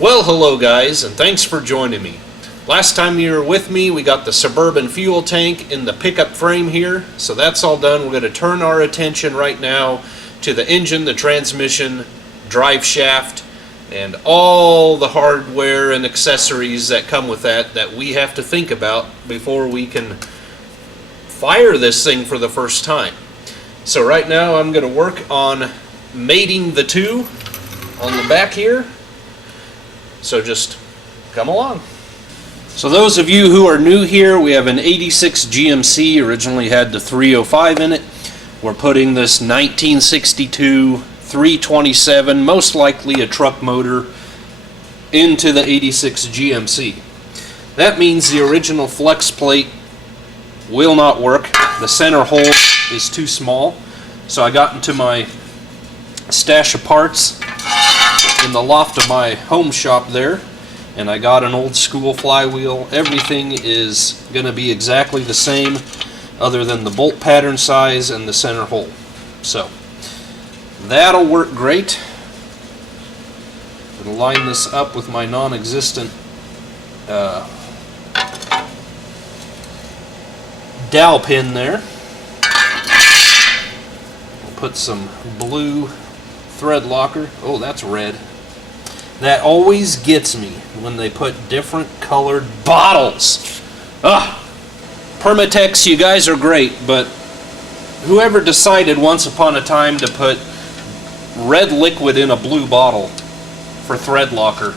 Well, hello guys, and thanks for joining me. Last time you were with me, we got the Suburban fuel tank in the pickup frame here, so that's all done. We're going to turn our attention right now to the engine, the transmission, drive shaft, and all the hardware and accessories that come with that we have to think about before we can fire this thing for the first time. So right now I'm going to work on mating the two on the back here. So just come along. So those of you who are new here, we have an 86 GMC, originally had the 305 in it. We're putting this 1962 327, most likely a truck motor, into the 86 GMC. That means the original flex plate will not work. The center hole is too small. So I got into my stash of parts in the loft of my home shop there, and I got an old school flywheel. Everything is going to be exactly the same other than the bolt pattern size and the center hole. So that'll work great. I'm going to line this up with my non-existent dowel pin there. We'll put some blue thread locker. Oh, that's red. That always gets me when they put different colored bottles. Ugh. Permatex, you guys are great, but whoever decided once upon a time to put red liquid in a blue bottle for thread locker,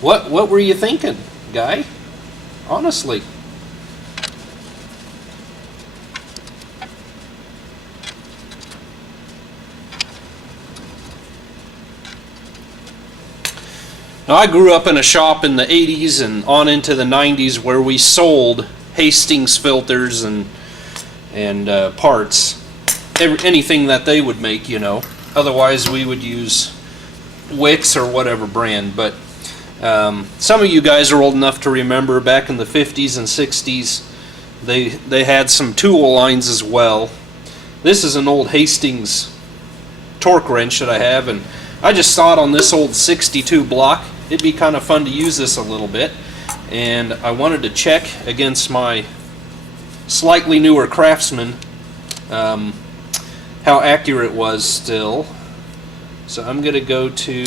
what were you thinking, guy? Honestly. Now, I grew up in a shop in the 80s and on into the 90s where we sold Hastings filters and parts, anything that they would make, you know. Otherwise, we would use Wix or whatever brand. But some of you guys are old enough to remember back in the 50s and 60s, they had some tool lines as well. This is an old Hastings torque wrench that I have, and I just saw it on this old 62 block. It'd be kind of fun to use this a little bit, and I wanted to check against my slightly newer Craftsman how accurate it was still. So I'm going to go to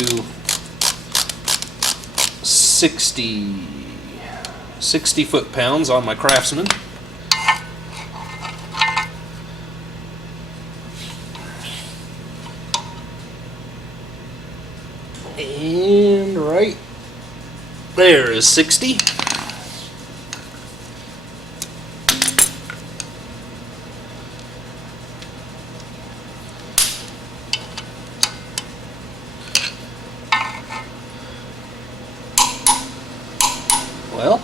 60 foot-pounds on my Craftsman. And right there is 60. Well,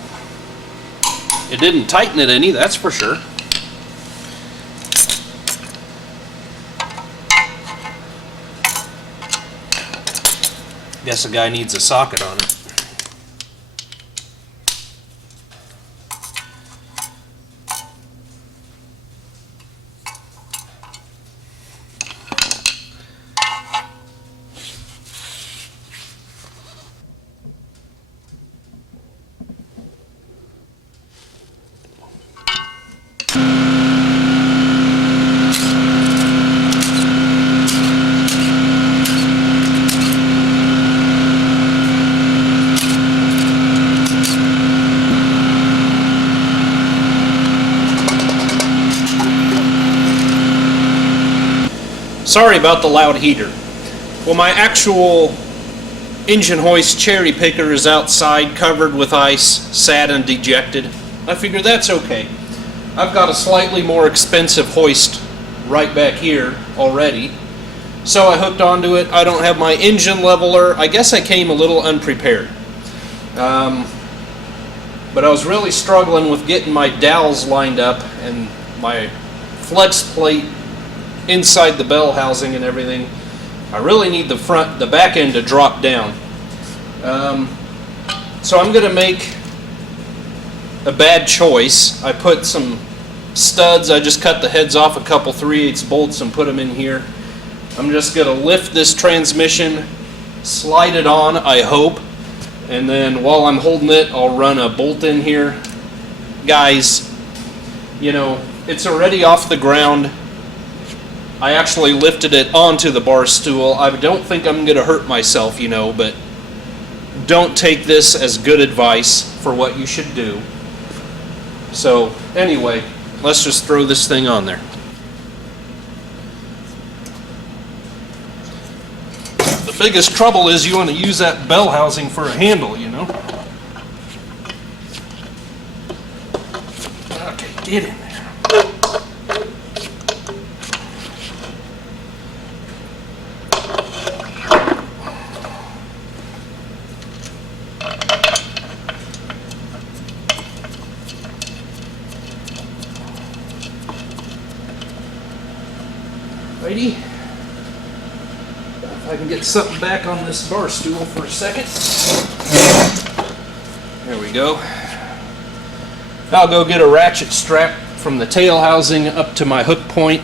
it didn't tighten it any, that's for sure. Guess a guy needs a socket on it. Sorry about the loud heater. Well, my actual engine hoist cherry picker is outside, covered with ice, sad and dejected. I figure that's okay. I've got a slightly more expensive hoist right back here already, so I hooked onto it. I don't have my engine leveler. I guess I came a little unprepared. But I was really struggling with getting my dowels lined up and my flex plate inside the bell housing and everything. I really need the back end to drop down. So I'm going to make a bad choice. I put some studs, I just cut the heads off a couple 3/8 bolts and put them in here. I'm just going to lift this transmission slide it on, I hope. And then while I'm holding it, I'll run a bolt in here. Guys, you know, it's already off the ground. I actually lifted it onto the bar stool. I don't think I'm going to hurt myself, you know, but don't take this as good advice for what you should do. So anyway, let's just throw this thing on there. The biggest trouble is you want to use that bell housing for a handle, you know. Okay, get in there. Righty. If I can get something back on this bar stool for a second. There we go. I'll go get a ratchet strap from the tail housing up to my hook point,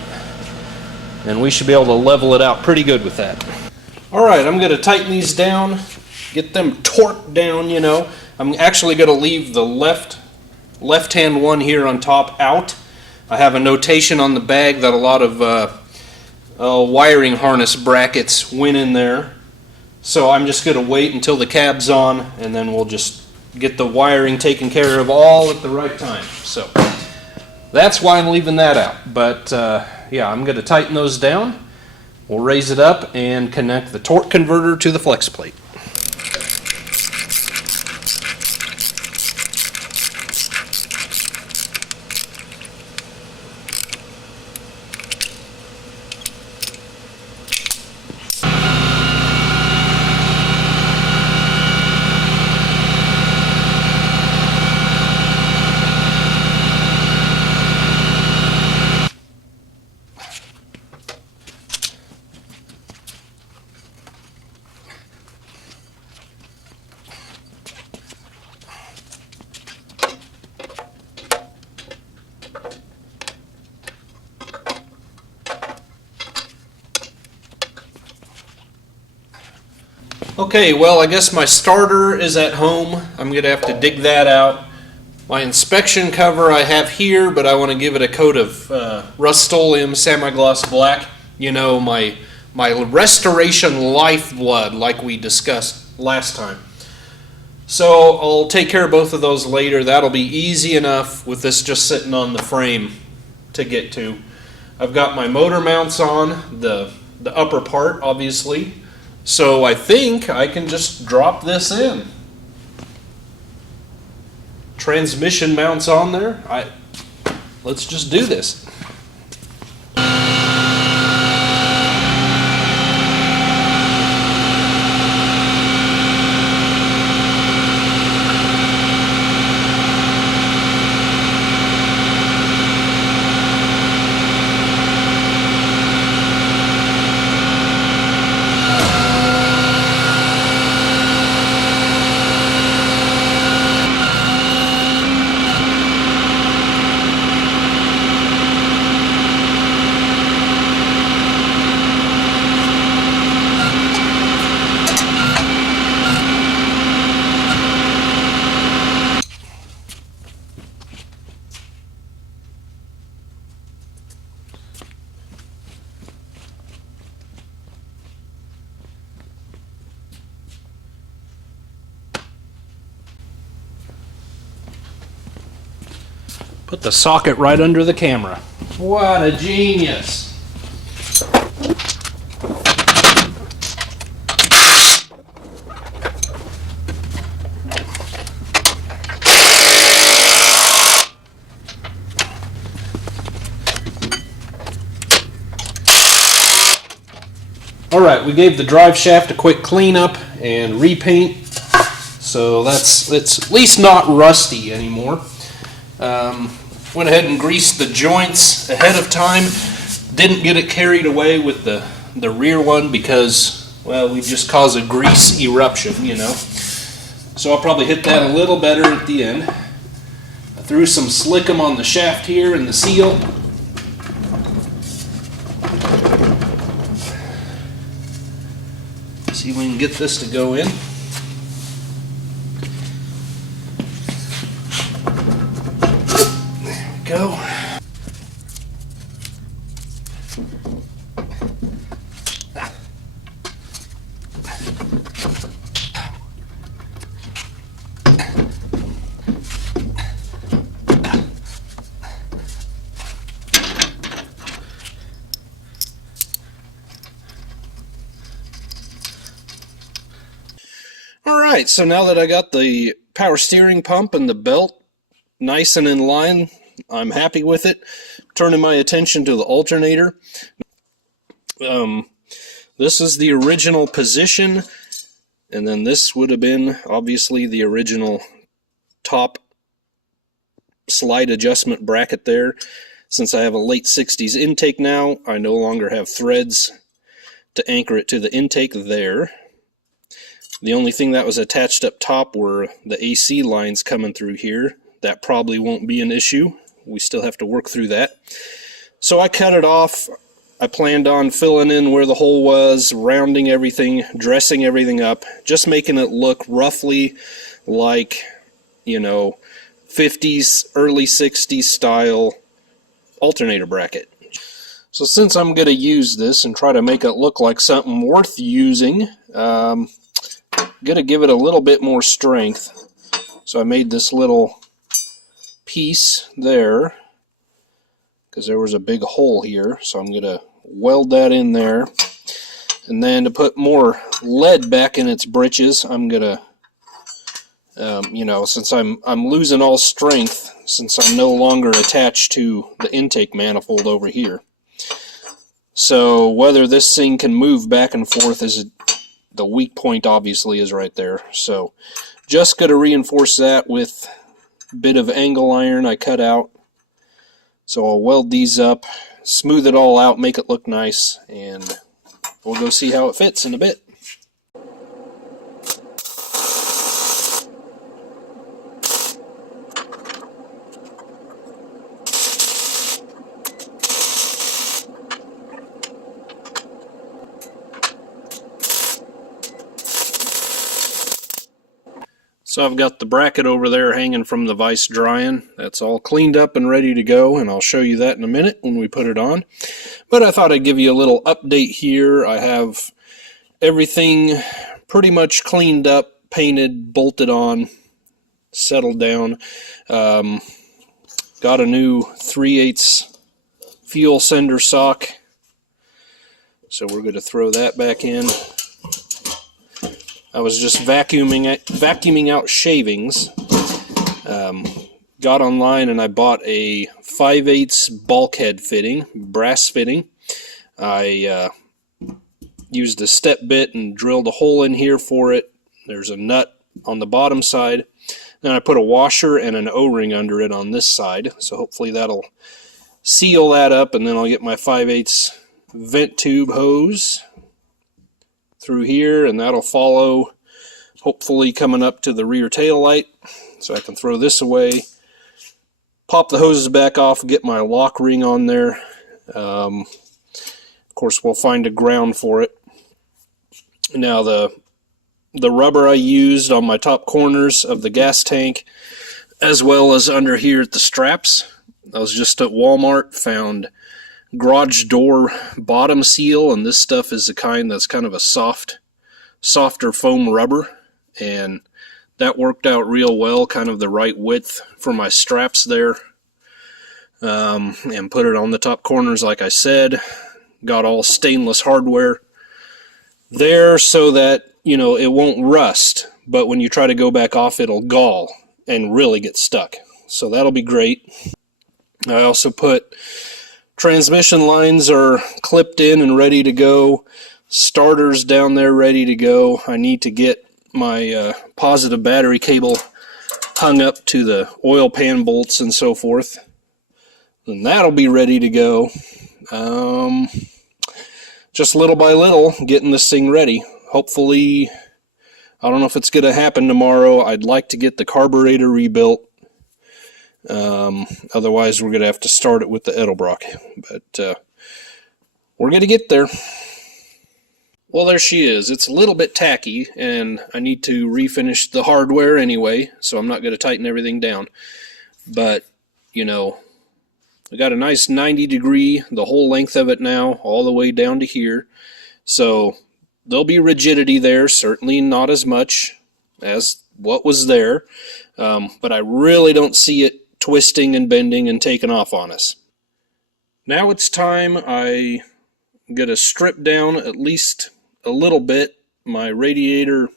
and we should be able to level it out pretty good with that. Alright, I'm going to tighten these down, get them torqued down, you know. I'm actually going to leave the left-hand one here on top out. I have a notation on the bag that a lot of wiring harness brackets went in there. So I'm just going to wait until the cab's on, and then we'll just get the wiring taken care of all at the right time. So that's why I'm leaving that out. But yeah, I'm going to tighten those down. We'll raise it up and connect the torque converter to the flex plate. Okay, well, I guess my starter is at home. I'm going to have to dig that out. My inspection cover I have here, but I want to give it a coat of Rust-Oleum semi-gloss black. You know, my restoration lifeblood, like we discussed last time. So I'll take care of both of those later. That'll be easy enough with this just sitting on the frame to get to. I've got my motor mounts on, the upper part, obviously. So I think I can just drop this in. Transmission mounts on there. Let's just do this. Put the socket right under the camera. What a genius! Alright, we gave the drive shaft a quick cleanup and repaint, so it's at least not rusty anymore. Went ahead and greased the joints ahead of time. Didn't get it carried away with the rear one because, well, we just caused a grease eruption, you know. So I'll probably hit that a little better at the end. I threw some slickum on the shaft here and the seal. See See if we can get this to go in. There we go. Alright, so now that I got the power steering pump and the belt nice and in line, I'm happy with it. Turning my attention to the alternator. This is the original position, and then this would have been obviously the original top slide adjustment bracket there. Since I have a late 60s intake now, I no longer have threads to anchor it to the intake there. The only thing that was attached up top were the AC lines coming through here. That probably won't be an issue. We still have to work through that. So I cut it off. I planned on filling in where the hole was, rounding everything, dressing everything up, just making it look roughly like, you know, 50s, early 60s style alternator bracket. So since I'm going to use this and try to make it look like something worth using, gonna give it a little bit more strength. So I made this little piece there because there was a big hole here, so I'm gonna weld that in there, and then to put more lead back in its britches, I'm gonna you know, since I'm losing all strength, since I'm no longer attached to the intake manifold over here, so whether this thing can move back and forth is the weak point obviously is right there. So just going to reinforce that with a bit of angle iron I cut out. So I'll weld these up, smooth it all out, make it look nice, and we'll go see how it fits in a bit. So I've got the bracket over there hanging from the vise drying. That's all cleaned up and ready to go, and I'll show you that in a minute when we put it on. But I thought I'd give you a little update here. I have everything pretty much cleaned up, painted, bolted on, settled down. Got a new 3/8 fuel sender sock. So we're going to throw that back in. I was just vacuuming out shavings. Got online and I bought a 5/8 bulkhead fitting, brass fitting. I used a step bit and drilled a hole in here for it. There's a nut on the bottom side. Then I put a washer and an O-ring under it on this side. So hopefully that'll seal that up, and then I'll get my 5/8 vent tube hose through here, and that'll follow, hopefully coming up to the rear tail light, so I can throw this away, pop the hoses back off, get my lock ring on there. Of course we'll find a ground for it. Now the rubber I used on my top corners of the gas tank, as well as under here at the straps, I was just at Walmart, found garage door bottom seal, and this stuff is the kind that's kind of a softer foam rubber, and that worked out real well, kind of the right width for my straps there. And put it on the top corners like I said. Got all stainless hardware there so that, you know, it won't rust, but when you try to go back off, it'll gall and really get stuck. So that'll be great. I also put transmission lines are clipped in and ready to go. Starters down there ready to go. I need to get my positive battery cable hung up to the oil pan bolts and so forth. And that'll be ready to go. Just little by little getting this thing ready. Hopefully, I don't know if it's going to happen tomorrow. I'd like to get the carburetor rebuilt. Otherwise we're going to have to start it with the Edelbrock, but we're going to get there. Well, there she is. It's a little bit tacky, and I need to refinish the hardware anyway, so I'm not going to tighten everything down. But, you know, I got a nice 90 degree, the whole length of it now, all the way down to here. So there'll be rigidity there, certainly not as much as what was there, but I really don't see it twisting and bending and taking off on us. Now it's time I get to strip down at least a little bit my radiator,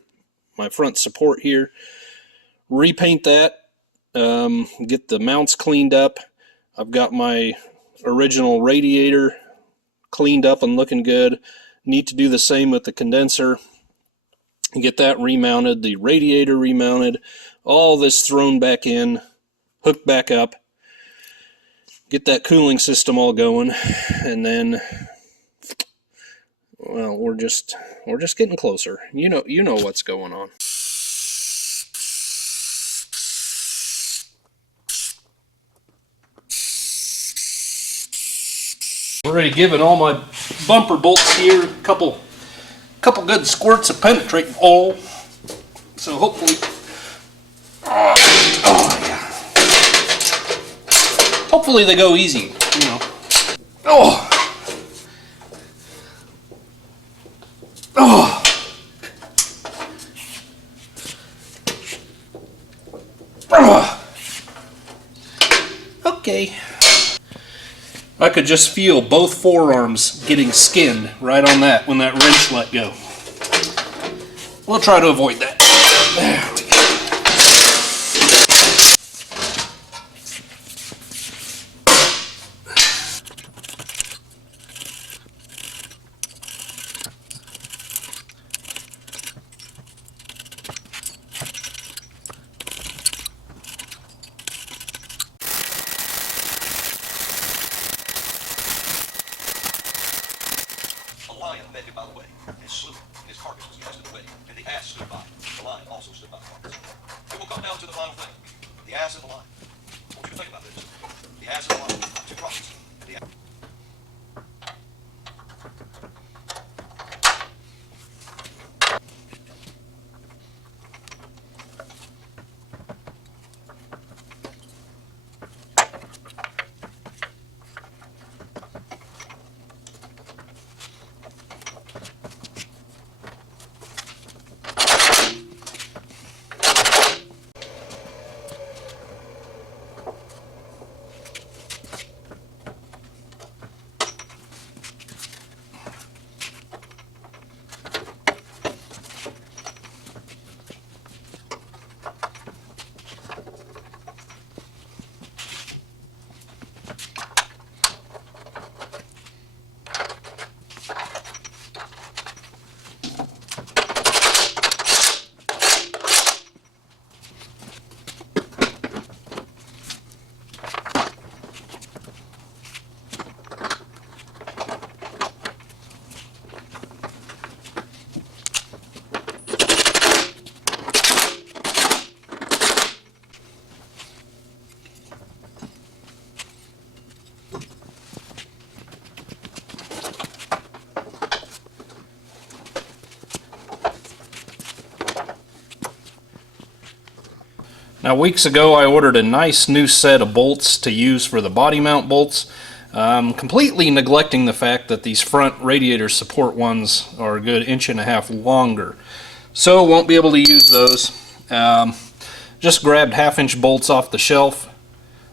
my front support here, repaint that, get the mounts cleaned up. I've got my original radiator cleaned up and looking good. Need to do the same with the condenser, get that remounted, the radiator remounted, all this thrown back in, hooked back up, get that cooling system all going, and then, well, we're just getting closer. You know what's going on. Already given all my bumper bolts here a couple good squirts of penetrating oil, so hopefully, hopefully they go easy, you know. Okay. I could just feel both forearms getting skinned right on that when that wrench let go. We'll try to avoid that. There we go. By the way, his sloop, his carcass was cast in the way, and the ass stood by. The line also stood by the carcass. It will come down to the final thing. The ass and the line. I want you to think about this. The ass and the line, two problems. The ass. Now, weeks ago I ordered a nice new set of bolts to use for the body mount bolts, completely neglecting the fact that these front radiator support ones are a good 1.5 inches longer. So won't be able to use those. Just grabbed 1/2 inch bolts off the shelf.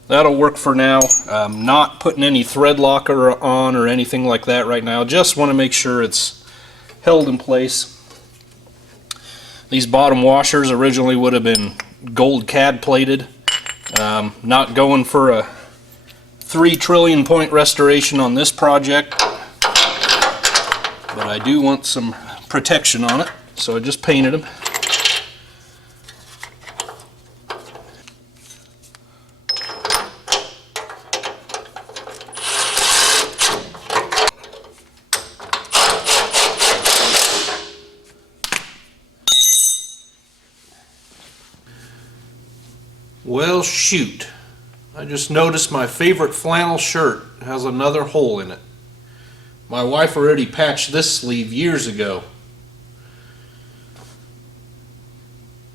That'll work for now. Not putting any thread locker on or anything like that right now. Just want to make sure it's held in place. These bottom washers originally would have been gold cad plated. Not going for a 3 trillion point restoration on this project, but I do want some protection on it, so I just painted them. Well, shoot. I just noticed my favorite flannel shirt has another hole in it. My wife already patched this sleeve years ago.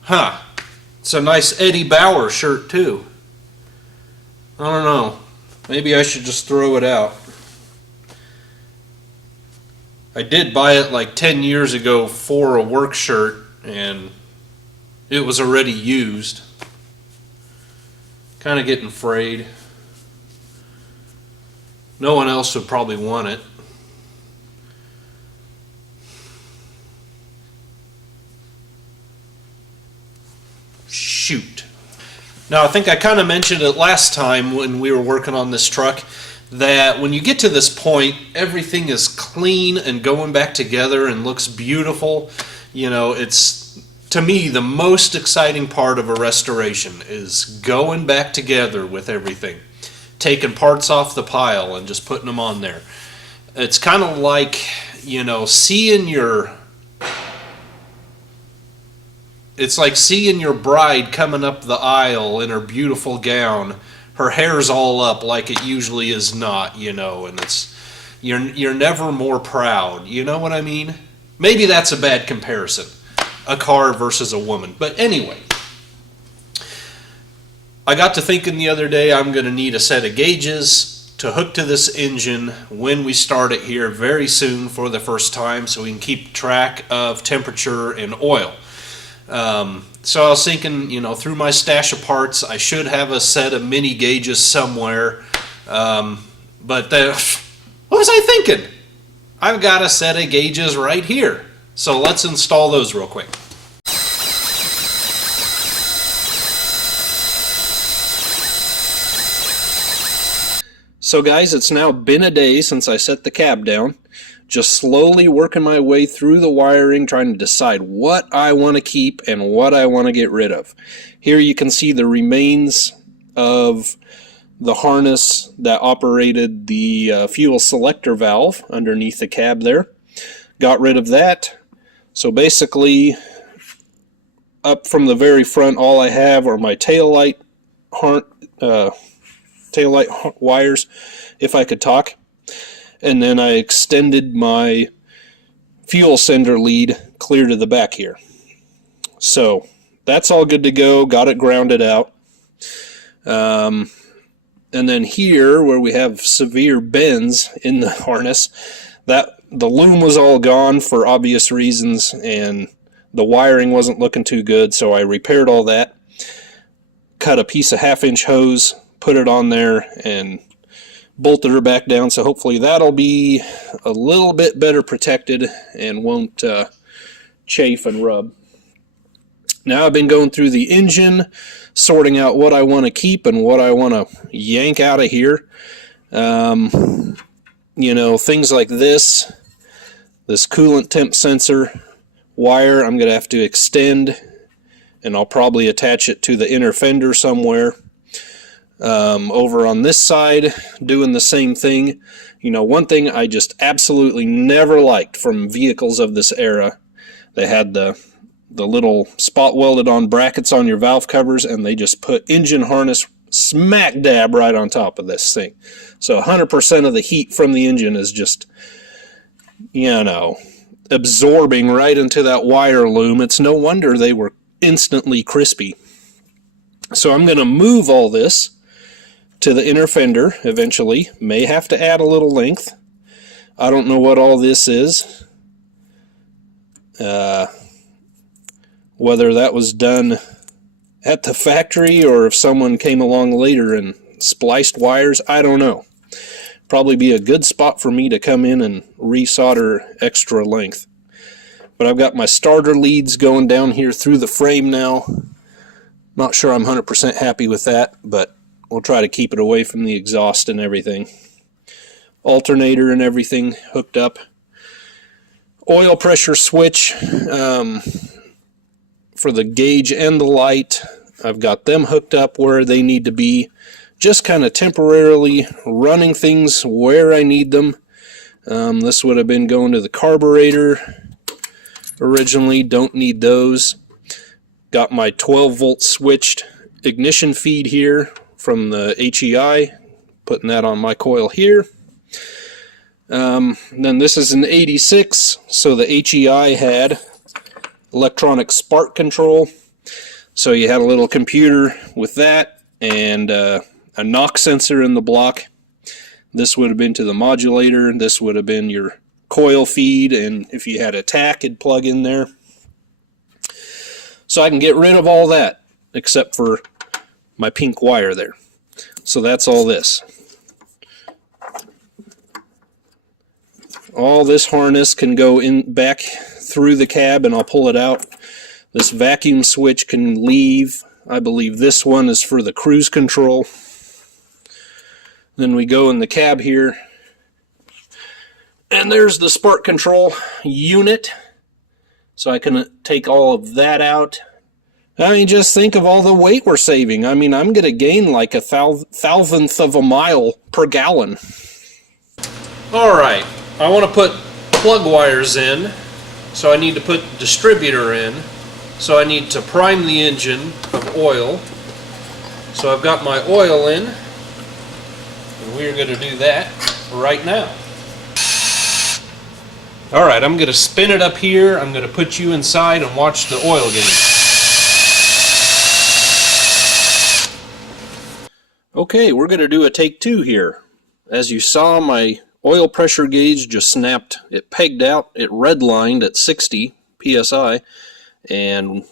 Huh. It's a nice Eddie Bauer shirt too. I don't know. Maybe I should just throw it out. I did buy it like 10 years ago for a work shirt, and it was already used. Kind of getting frayed. No one else would probably want it. Shoot. Now, I think I kind of mentioned it last time when we were working on this truck, that when you get to this point, everything is clean and going back together and looks beautiful. You know, it's, to me, the most exciting part of a restoration is going back together with everything. Taking parts off the pile and just putting them on there. It's kind of like, you know, it's like seeing your bride coming up the aisle in her beautiful gown. Her hair's all up like it usually is not, you know, and you're never more proud. You know what I mean? Maybe that's a bad comparison, a car versus a woman. But anyway, I got to thinking the other day I'm going to need a set of gauges to hook to this engine when we start it here very soon for the first time, so we can keep track of temperature and oil. So I was thinking, you know, through my stash of parts, I should have a set of mini gauges somewhere. But what was I thinking? I've got a set of gauges right here. So let's install those real quick. So guys, it's now been a day since I set the cab down. Just slowly working my way through the wiring, trying to decide what I want to keep and what I want to get rid of. Here you can see the remains of the harness that operated the fuel selector valve underneath the cab there. Got rid of that. So basically, up from the very front, all I have are my taillight wires, if I could talk. And then I extended my fuel sender lead clear to the back here. So that's all good to go. Got it grounded out. And then here, where we have severe bends in the harness, that the loom was all gone for obvious reasons, and the wiring wasn't looking too good, so I repaired all that. Cut a piece of 1/2-inch hose, put it on there, and bolted her back down, so hopefully that'll be a little bit better protected and won't chafe and rub. Now I've been going through the engine, sorting out what I want to keep and what I want to yank out of here. You know, things like this coolant temp sensor wire, I'm going to have to extend, and I'll probably attach it to the inner fender somewhere. Over on this side, doing the same thing. You know, one thing I just absolutely never liked from vehicles of this era, they had the little spot welded on brackets on your valve covers, and they just put engine harness smack dab right on top of this thing. So 100% of the heat from the engine is just, you know, absorbing right into that wire loom. It's no wonder they were instantly crispy. So I'm going to move all this to the inner fender eventually. May have to add a little length. I don't know what all this is. Whether that was done at the factory or if someone came along later and spliced wires, I don't know. Probably be a good spot for me to come in and resolder extra length. But I've got my starter leads going down here through the frame now. Not sure I'm 100% happy with that, but we'll try to keep it away from the exhaust and everything. Alternator and everything hooked up. Oil pressure switch for the gauge and the light. I've got them hooked up where they need to be. Just kind of temporarily running things where I need them. This would have been going to the carburetor originally. Don't need those. Got my 12-volt switched ignition feed here from the HEI, putting that on my coil here. Then this is an 86, so the HEI had electronic spark control. So you had a little computer with that and a knock sensor in the block. This would have been to the modulator. This would have been your coil feed, and if you had a tach, it'd plug in there. So I can get rid of all that except for my pink wire there. So that's all this. All this harness can go in back through the cab, and I'll pull it out. This vacuum switch can leave. I believe this one is for the cruise control. Then we go in the cab here, and there's the spark control unit. So I can take all of that out. I mean, just think of all the weight we're saving. I mean, I'm going to gain like a thousandth of a mile per gallon. Alright, I want to put plug wires in, so I need to put distributor in, so I need to prime the engine of oil. So I've got my oil in, and we're going to do that right now. Alright, I'm going to spin it up here, I'm going to put you inside and watch the oil gauge. Okay, we're going to do a take two here. As you saw, my oil pressure gauge just snapped. It pegged out, it redlined at 60 psi, and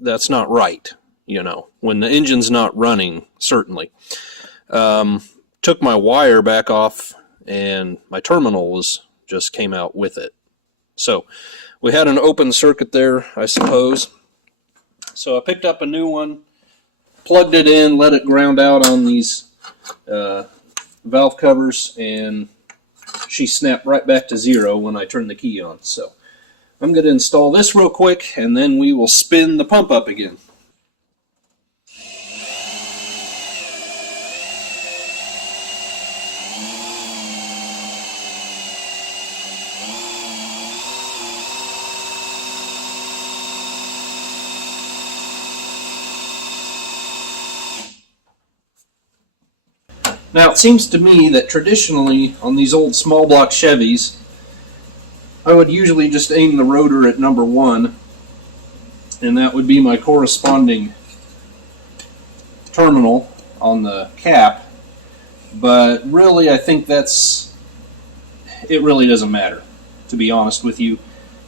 that's not right, you know, when the engine's not running, certainly. Took my wire back off, and my terminal just came out with it. So we had an open circuit there, I suppose. So I picked up a new one, plugged it in, let it ground out on these valve covers, and she snapped right back to 0 when I turned the key on. So I'm going to install this real quick, and then we will spin the pump up again. Now, it seems to me that traditionally on these old small block Chevys, I would usually just aim the rotor at number 1, and that would be my corresponding terminal on the cap. But really, I think it really doesn't matter, to be honest with you.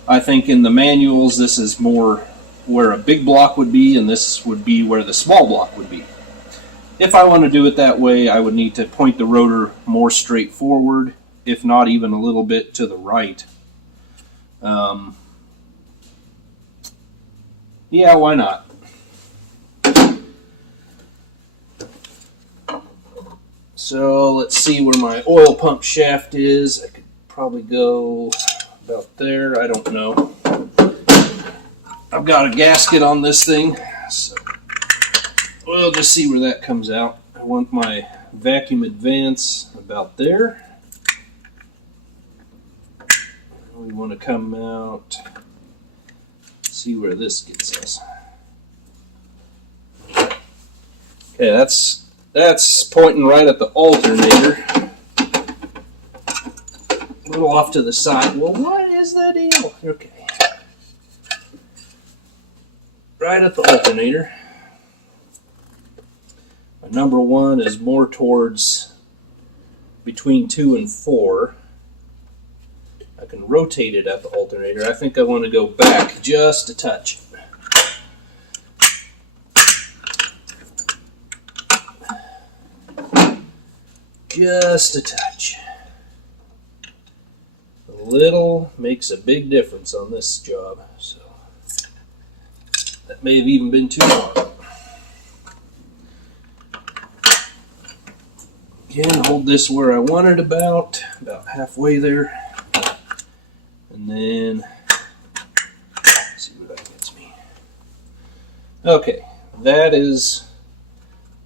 I think in the manuals, this is more where a big block would be, and this would be where the small block would be. If I want to do it that way, I would need to point the rotor more straight forward, if not even a little bit to the right. Yeah, why not? So let's see where my oil pump shaft is. I could probably go about there. I don't know. I've got a gasket on this thing, so we'll just see where that comes out. I want my vacuum advance about there. We want to come out, see where this gets us. Okay, that's pointing right at the alternator. A little off to the side. Well, what is that deal? Okay. Right at the alternator. My number 1 is more towards between 2 and 4. I can rotate it at the alternator. I think I want to go back just a touch. Just a touch. A little makes a big difference on this job. So that may have even been too far. Again, hold this where I want it about halfway there. And then, let's see where that gets me. Okay, that is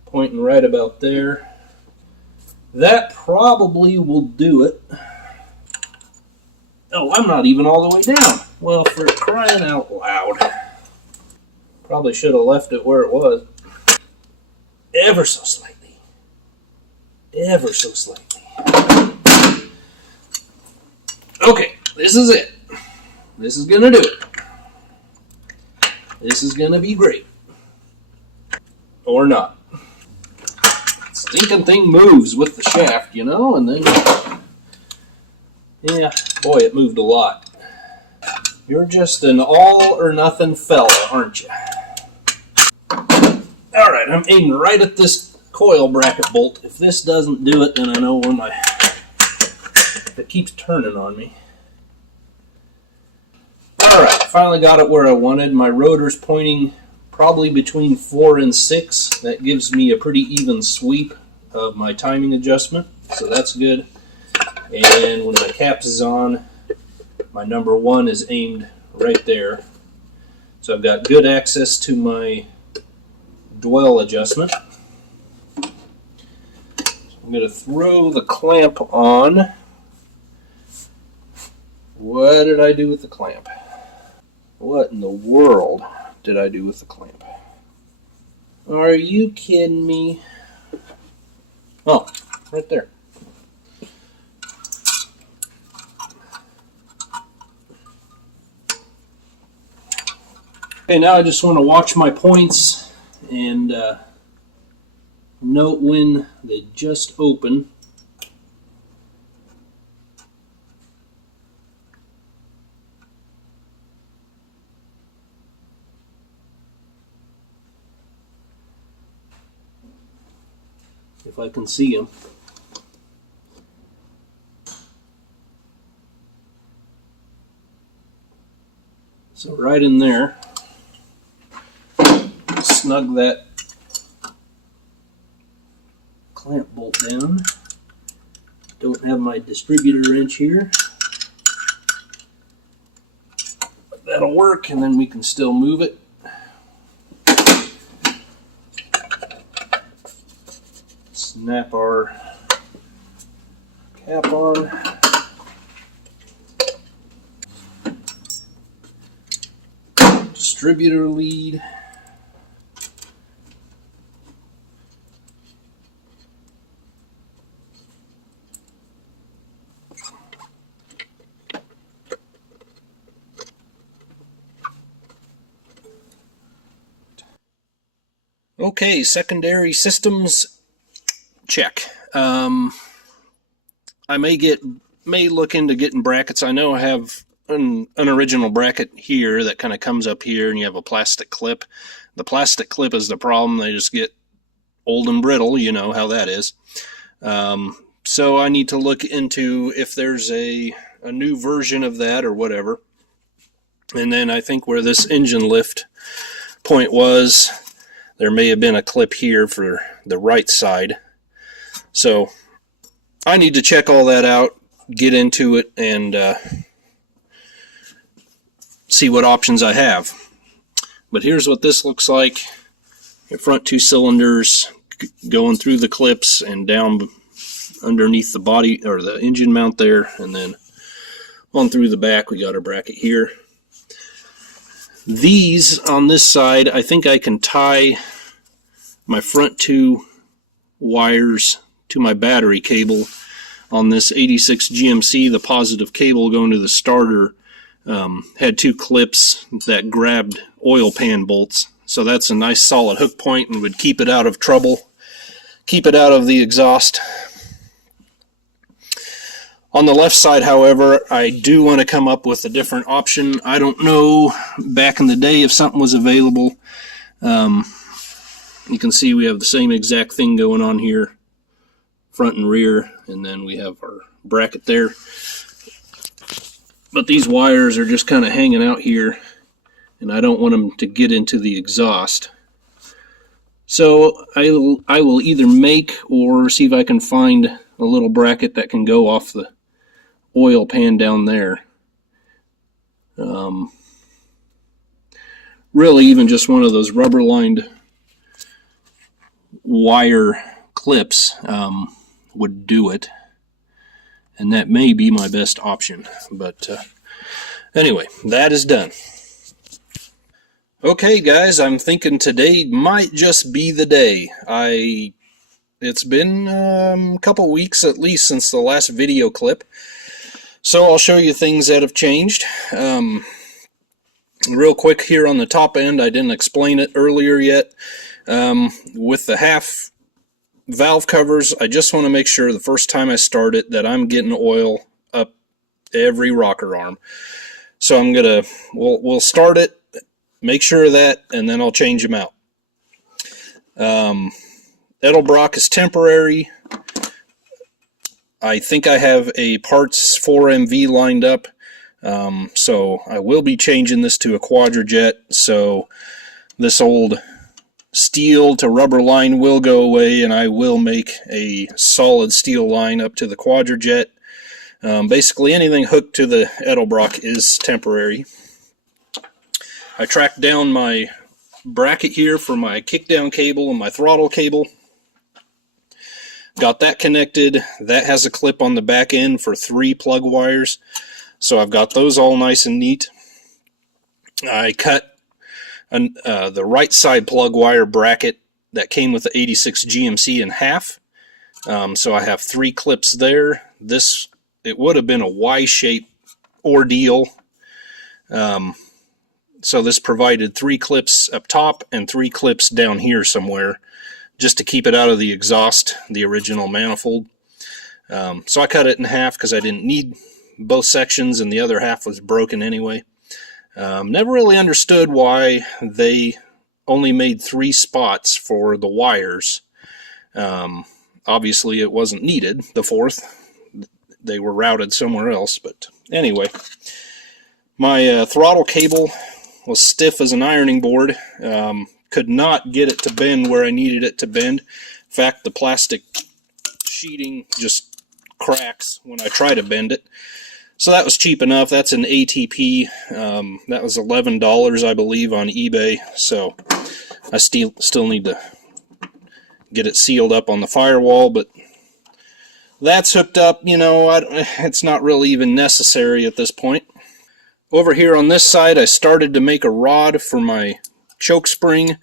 pointing right about there. That probably will do it. Oh, I'm not even all the way down. Well, for crying out loud. Probably should have left it where it was. Ever so slightly. Ever so slightly. Okay, this is it. This is gonna do it. This is gonna be great. Or not. Stinking thing moves with the shaft, you know, and then, yeah, boy, it moved a lot. You're just an all or nothing fella, aren't you? Alright, I'm aiming right at this coil bracket bolt. If this doesn't do it, then I know where my... It keeps turning on me. Alright, finally got it where I wanted. My rotor's pointing probably between 4 and 6. That gives me a pretty even sweep of my timing adjustment, so that's good. And when my caps is on, my number 1 is aimed right there. So I've got good access to my dwell adjustment. So I'm going to throw the clamp on. What did I do with the clamp? What in the world did I do with the clamp? Are you kidding me? Oh, right there. Okay, now I just want to watch my points and note when they just open. If I can see them. So right in there, snug that clamp bolt down. Don't have my distributor wrench here. But that'll work, and then we can still move it. Snap our cap on. Distributor lead. Okay, secondary systems. Check. I may look into getting brackets. I know I have an original bracket here that kind of comes up here, and you have a plastic clip. The plastic clip is the problem. They just get old and brittle. You know how that is. So I need to look into if there's a new version of that or whatever. And then I think where this engine lift point was, there may have been a clip here for the right side. So I need to check all that out, get into it, and see what options I have. But here's what this looks like. Your front 2 cylinders going through the clips and down underneath the body or the engine mount there, and then on through the back we got our bracket here. These on this side, I think I can tie my front 2 wires to my battery cable on this 86 GMC. The positive cable going to the starter had 2 clips that grabbed oil pan bolts, so that's a nice solid hook point and would keep it out of trouble, keep it out of the exhaust. On the left side, however, I do want to come up with a different option. I don't know back in the day if something was available. You can see we have the same exact thing going on here, front and rear, and then we have our bracket there. But these wires are just kind of hanging out here, and I don't want them to get into the exhaust. So I will either make or see if I can find a little bracket that can go off the oil pan down there. Really even just one of those rubber lined wire clips would do it, and that may be my best option. But anyway, that is done. Okay guys, I'm thinking today might just be the day. It's been a couple weeks at least since the last video clip. So I'll show you things that have changed. Real quick here on the top end, I didn't explain it earlier yet. With the half valve covers, I just want to make sure the first time I start it that I'm getting oil up every rocker arm. So I'm gonna, we'll start it, make sure of that, and then I'll change them out. Edelbrock is temporary. I think I have a parts 4MV lined up, so I will be changing this to a Quadrajet, so this old steel to rubber line will go away, and I will make a solid steel line up to the Quadrajet. Basically anything hooked to the Edelbrock is temporary. I tracked down my bracket here for my kickdown cable and my throttle cable. Got that connected. That has a clip on the back end for 3 plug wires, so I've got those all nice and neat. I cut the right side plug wire bracket that came with the 86 GMC in half, so I have 3 clips there. It would have been a Y-shaped ordeal, so this provided 3 clips up top and 3 clips down here somewhere, just to keep it out of the exhaust, the original manifold. So I cut it in half because I didn't need both sections, and the other half was broken anyway. Never really understood why they only made 3 spots for the wires. Obviously it wasn't needed, the 4th. They were routed somewhere else, but anyway. My throttle cable was stiff as an ironing board. Could not get it to bend where I needed it to bend. In fact, the plastic sheeting just cracks when I try to bend it. So that was cheap enough. That's an ATP. That was $11, I believe, on eBay. So I still need to get it sealed up on the firewall, but that's hooked up. You know, it's not really even necessary at this point. Over here on this side, I started to make a rod for my choke spring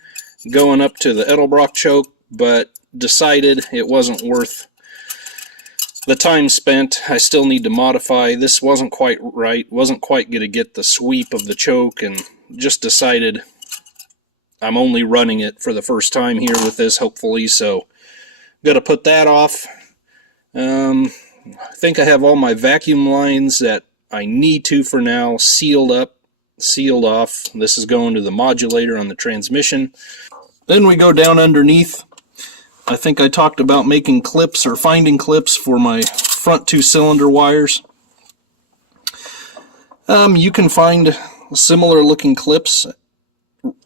going up to the Edelbrock choke, but decided it wasn't worth the time spent. I still need to modify. This wasn't quite right, wasn't quite going to get the sweep of the choke, and just decided I'm only running it for the first time here with this, hopefully, so got to put that off. I think I have all my vacuum lines that I need to for now sealed up, sealed off. This is going to the modulator on the transmission. Then we go down underneath. I think I talked about making clips or finding clips for my front 2 cylinder wires. You can find similar looking clips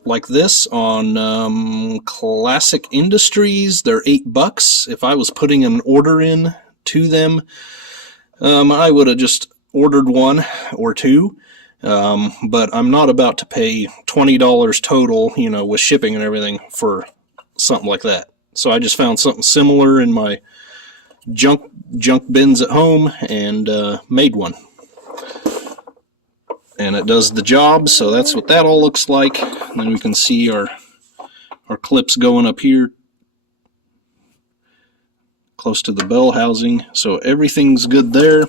like this on Classic Industries. They're $8. If I was putting an order in to them, I would have just ordered 1 or 2. But I'm not about to pay $20 total, you know, with shipping and everything for something like that. So I just found something similar in my junk bins at home and made one. And it does the job, so that's what that all looks like. And then we can see our clips going up here close to the bell housing. So everything's good there.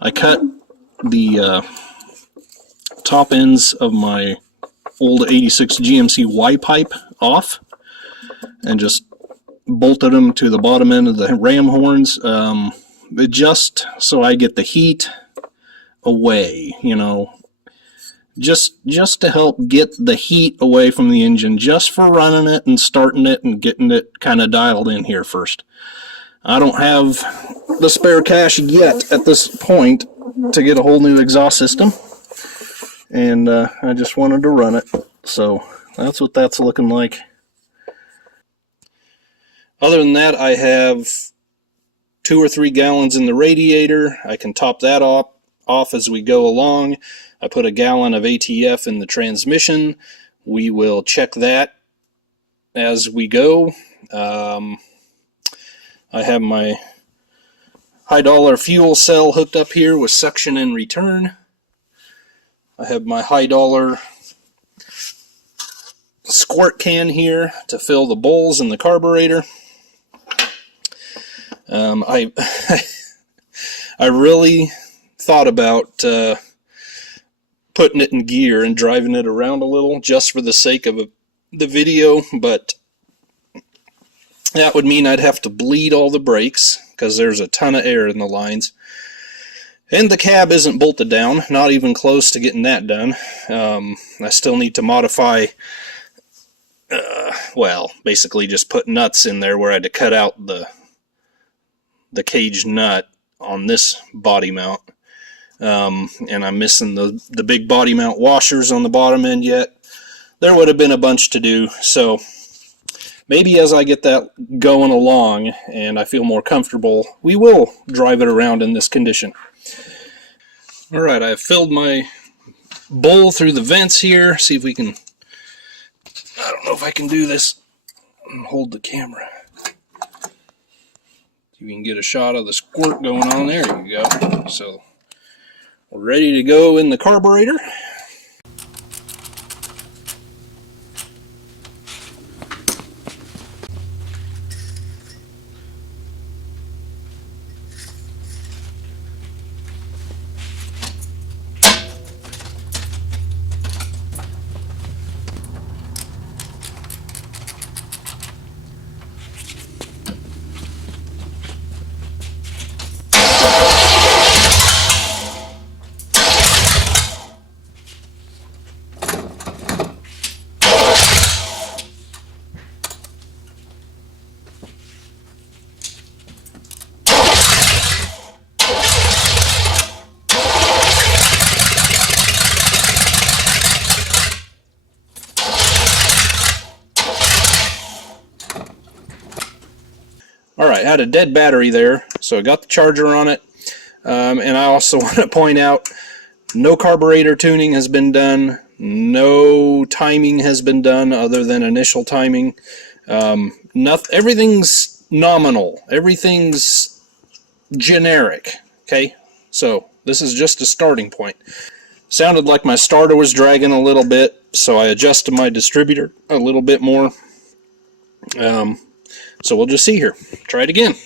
I cut the top ends of my old 86 GMC Y pipe off and just bolted them to the bottom end of the ram horns, just so I get the heat away, you know, just to help get the heat away from the engine, just for running it and starting it and getting it kind of dialed in here first. I don't have the spare cash yet at this point to get a whole new exhaust system, and I just wanted to run it, so that's what that's looking like. Other than that, I have 2 or 3 gallons in the radiator. I can top that off as we go along. I put a gallon of ATF in the transmission. We will check that as we go. I have my high dollar fuel cell hooked up here with suction and return. I have my high dollar squirt can here to fill the bowls in the carburetor. I really thought about putting it in gear and driving it around a little just for the sake of the video, but that would mean I'd have to bleed all the brakes because there's a ton of air in the lines. And the cab isn't bolted down, not even close to getting that done. I still need to modify, well, basically just put nuts in there where I had to cut out the cage nut on this body mount. And I'm missing the big body mount washers on the bottom end yet. There would have been a bunch to do, so maybe as I get that going along and I feel more comfortable, we will drive it around in this condition. Alright, I've filled my bowl through the vents here. See if we can, I don't know if I can do this and hold the camera. See if we can get a shot of the squirt going on. There you go. So we're ready to go in the carburetor. Alright, I had a dead battery there, so I got the charger on it. And I also want to point out, no carburetor tuning has been done, no timing has been done other than initial timing. Everything's nominal, everything's generic, okay? So this is just a starting point. Sounded like my starter was dragging a little bit, so I adjusted my distributor a little bit more. So we'll just see here. Try it again.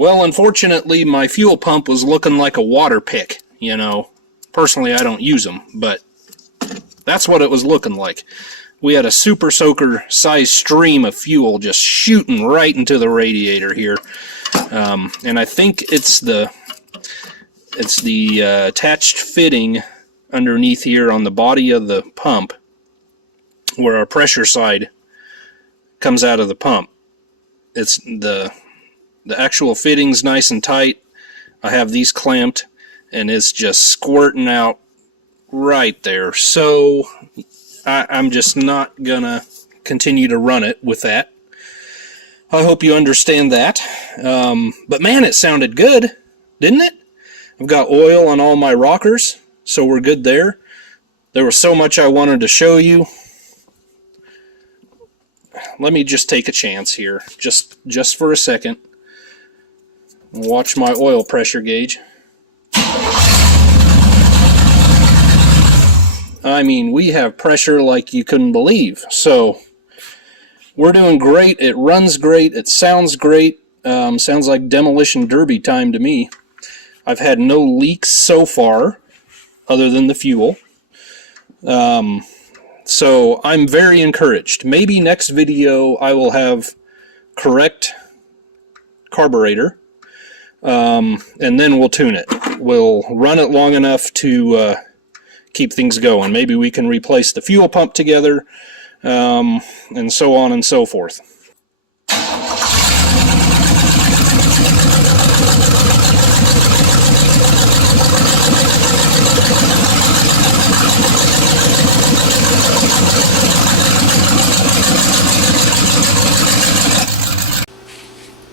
Well, unfortunately, my fuel pump was looking like a water pick, you know. Personally, I don't use them, but that's what it was looking like. We had a super soaker size stream of fuel just shooting right into the radiator here. And I think it's the attached fitting underneath here on the body of the pump where our pressure side comes out of the pump. It's the actual fitting's nice and tight. I have these clamped, and it's just squirting out right there. So I'm just not gonna continue to run it with that. I hope you understand that. But man, it sounded good, didn't it? I've got oil on all my rockers, so we're good there. There was so much I wanted to show you. Let me just take a chance here, just for a second. Watch my oil pressure gauge. I mean, we have pressure like you couldn't believe. So we're doing great. It runs great. It sounds great. Sounds like demolition derby time to me. I've had no leaks so far, other than the fuel. So I'm very encouraged. Maybe next video I will have correct carburetor, and then we'll tune it. We'll run it long enough to keep things going. Maybe we can replace the fuel pump together, and so on and so forth.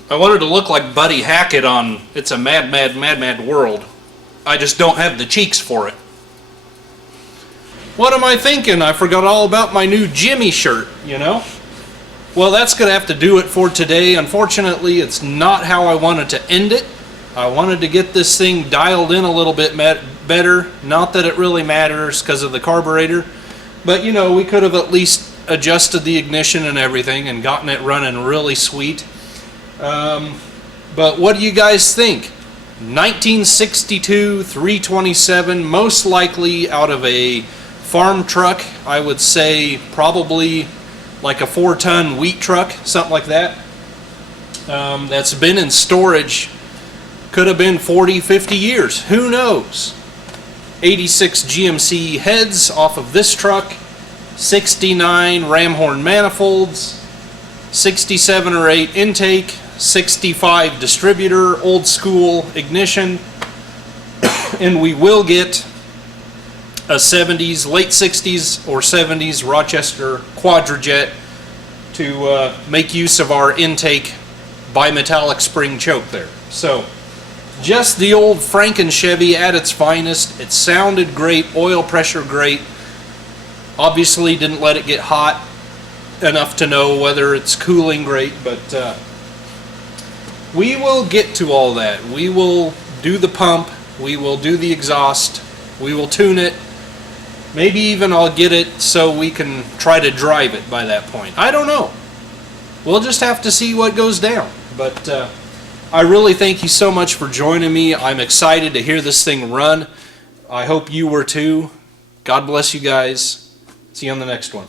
I wanted to look like Buddy Hackett on It's a Mad, Mad, Mad, Mad World. I just don't have the cheeks for it. What am I thinking? I forgot all about my new Jimmy shirt, you know? Well, that's going to have to do it for today. Unfortunately, it's not how I wanted to end it. I wanted to get this thing dialed in a little bit better. Not that it really matters because of the carburetor. But, you know, we could have at least adjusted the ignition and everything and gotten it running really sweet. But what do you guys think? 1962 327, most likely out of a farm truck. I would say probably like a 4-ton wheat truck, something like that. That's been in storage. Could have been 40, 50 years. Who knows? 86 GMC heads off of this truck. 69 ram horn manifolds. 67 or 8 intake. 65 distributor, old school ignition, and we will get a 70s, late 60s or 70s Rochester Quadrajet to make use of our intake bimetallic spring choke there. So just the old Franken Chevy at its finest. It sounded great, oil pressure great. Obviously didn't let it get hot enough to know whether it's cooling great, but we will get to all that. We will do the pump, we will do the exhaust, we will tune it. Maybe even I'll get it so we can try to drive it by that point. I don't know. We'll just have to see what goes down. But I really thank you so much for joining me. I'm excited to hear this thing run. I hope you were too. God bless you guys. See you on the next one.